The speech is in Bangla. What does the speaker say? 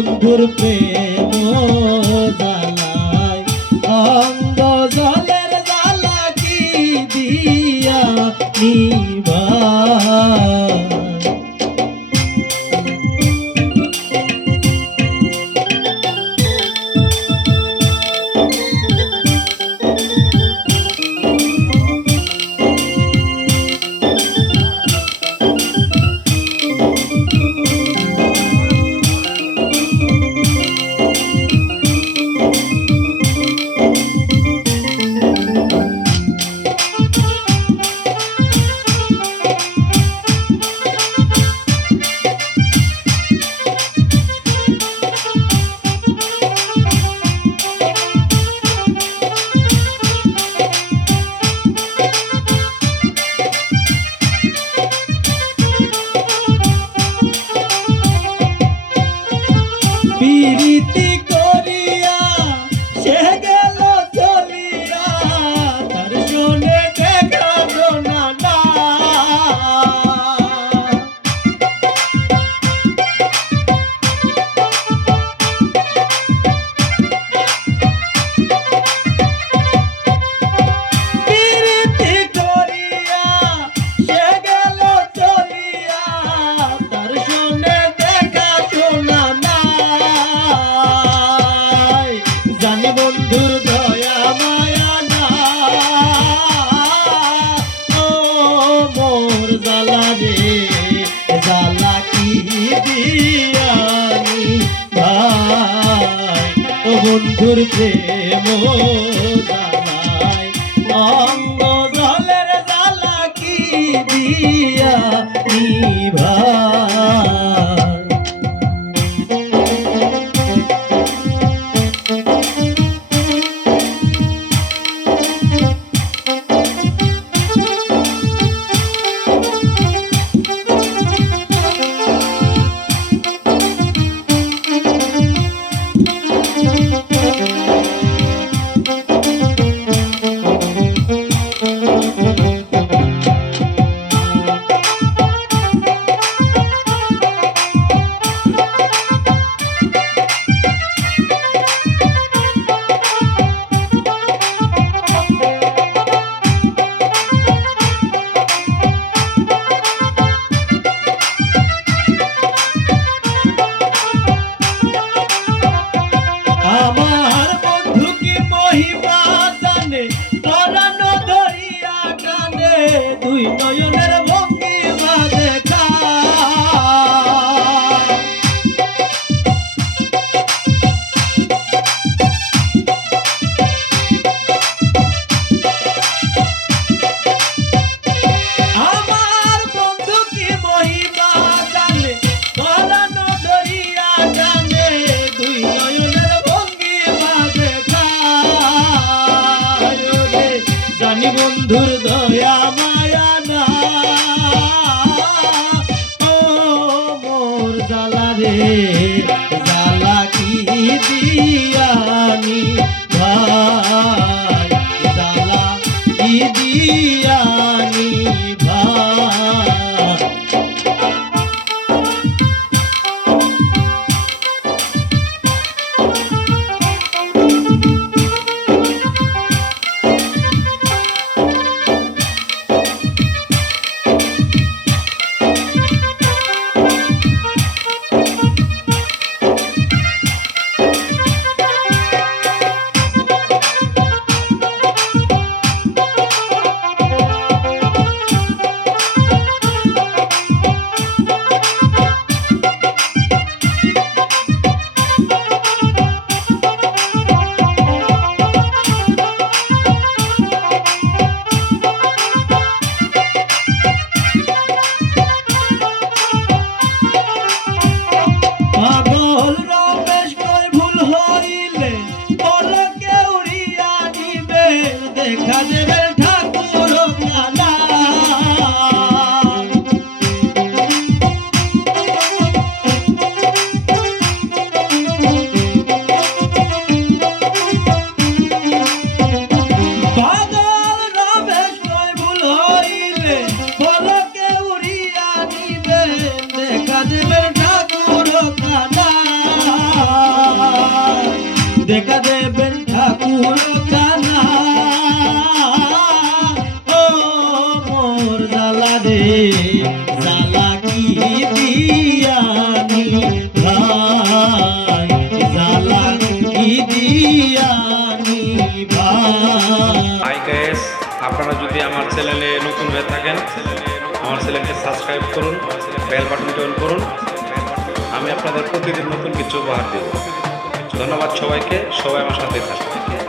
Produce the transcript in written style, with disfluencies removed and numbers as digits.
বন্ধুর প্রেম জ্বালায় অঙ্গ জলের জ্বালা কি দিয়া নিবা প্রীতি করিয়া সে গেল চলিয়া তার শুনে দেখালো না প্রীতি করিয়া সে গেল চলিয়া তার শুনে দেখালো না জানি বন্ধুর দয়া মায়া না ও মোর জ্বালা রে জ্বালা কি দিয়ানি ভাই ও বন্ধুর প্রেম জ্বালায় অঙ্গ জলের জ্বালা কি দিয়ানি ভাই আমার বন্ধু কি মহিমা জানে পরানো ধরিয়া কানে দুই নয়নের ভঙ্গিমা দেখা আমার বন্ধু কি মহিমা জানে পরানো ধরিয়া কানে দুই নয়নের জানি বন্ধুর দয়া মায়া না ও মোর জ্বালা রে জ্বালা কি দিয়ানি ভাই জ্বালা কি দিয়ানি ভাই দেখা দেবেন ঠাকুর কানা ও মোর জালা রে জালা কি দিয়ানি ভাই জালা কি দিয়ানি ভাই। হাই গাইস, আপনারা যদি আমার চ্যানেলে নতুন হয়ে থাকেন আমার চ্যানেলকে সাবস্ক্রাইব করুন, বেল বাটনটি অন করুন। আমি আপনাদের প্রতিদিন নতুন কিছু উপহার দেব। ধন্যবাদ সবাইকে, সবাই আমার সাথে থাকুন।